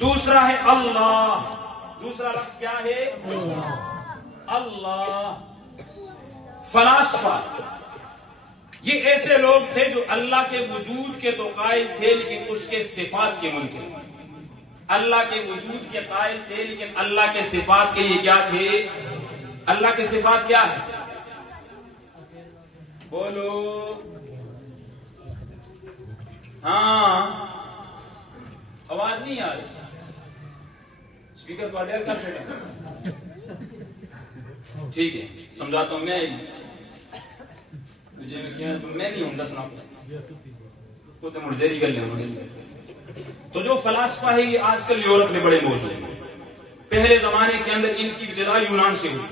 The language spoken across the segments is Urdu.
دوسرا ہے اللہ. دوسرا لفظ کیا ہے؟ اللہ. فلاسفہ یہ ایسے لوگ تھے جو اللہ کے وجود کے تو قائل تھے لیکن اس کے صفات کے منکر. اللہ کے وجود کے قائل تھے لیکن اللہ کے صفات کے یہ کیا تھے؟ اللہ کے صفات کیا ہے؟ بولو. ہاں آواز نہیں آ رہی. اسپیکر کو اڈیئر کر چھوڑا. ٹھیک ہے سمجھاتا ہوں. میں نہیں ہوں گا سنا کو تو مرزیری کر لیں. تو جو فلاسفہ ہے یہ آج کل یورپ میں بڑے موجود ہیں. پہلے زمانے کے اندر ان کی ابتدا یونان سے ہوئی.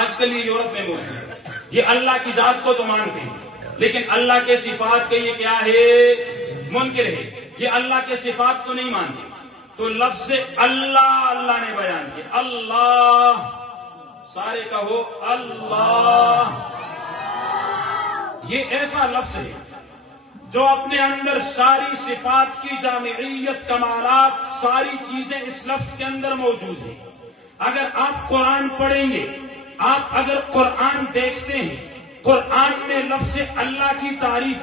آج کل یہ یورپ میں موجود ہے. یہ اللہ کی ذات کو تو مانتے ہیں لیکن اللہ کے صفات کے یہ کیا ہے؟ منکر ہے. یہ اللہ کے صفات کو نہیں مانتے. تو لفظ اللہ اللہ نے بیان کیا. اللہ سارے کہو اللہ. یہ ایسا لفظ ہے جو اپنے اندر ساری صفات کی جامعیت کمالات ساری چیزیں اس لفظ کے اندر موجود ہیں. اگر آپ قرآن پڑھیں گے آپ اگر قرآن دیکھتے ہیں قرآن میں لفظ اللہ کی تعریف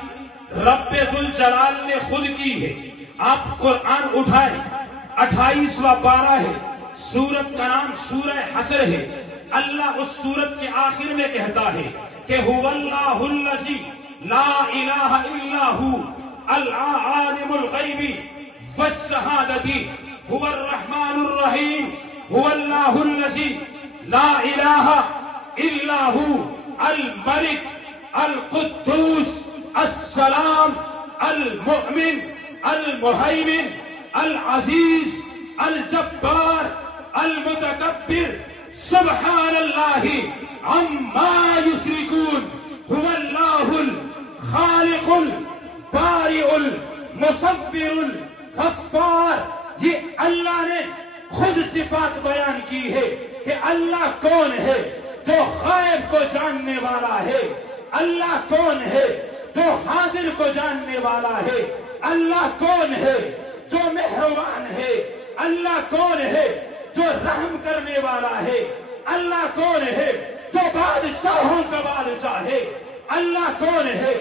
رب ذوالجلال نے خود کی ہے. آپ قرآن اٹھائیں 28واں پارہ ہے. سورت کا نام سورہ حشر ہے. اللہ اس سورت کے آخر میں کہتا ہے کہ هو اللہ الذی لا الہ الا هو العالم الغیب والشہادۃ هو الرحمن الرحیم هو اللہ الذی لا الہ الا هو الملک القدوس السلام المؤمن المہیمن العزیز الجبار المتکبر سبحان اللہ عما یشرکون هو اللہ الخالق البارئ المصور الغفار. یہ اللہ نے خود صفات بیان کی ہے کہ اللہ کون ہے جو غائب کو جاننے والا ہے. اللہ کون ہے جو حاضر کو جاننے والا ہے. اللہ کون ہے جو مہربان ہے. اللہ کون ہے جو رحم کرنے والا ہے. اللہ کون ہے جو بادشاہوں کا بادشاہ ہے. اللہ کون ہے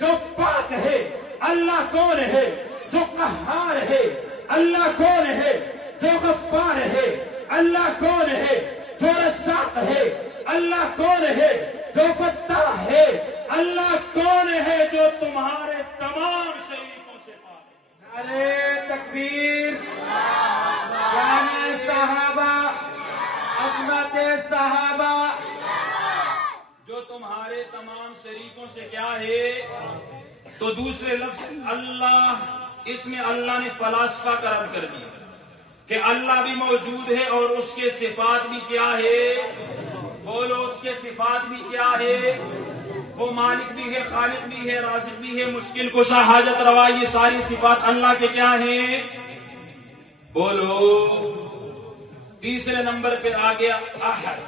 جو پاک ہے. اللہ کون ہے جو قہار ہے. اللہ کون ہے جو غفار ہے. اللہ کون ہے جو رزاق ہے. اللہ کون ہے جو فتاح ہے. اللہ کون ہے جو تمہارے تمام شریکوں سے پاک ہے. نعرہ تکبیر. شان صحابہ عظمت صحابہ. جو تمہارے تمام شریکوں سے کیا ہے؟ تو دوسرے لفظ اللہ اس میں اللہ نے فلاسفہ کا رد کر دیا کہ اللہ بھی موجود ہے اور اس کے صفات بھی کیا ہے؟ بولو اس کے صفات بھی کیا ہے؟ وہ مالک بھی ہے خالق بھی ہے رازق بھی ہے مشکل کشا حاجت روا. یہ ساری صفات اللہ کے کیا ہیں؟ بولو. تیسرے نمبر پہ آ گیا احد.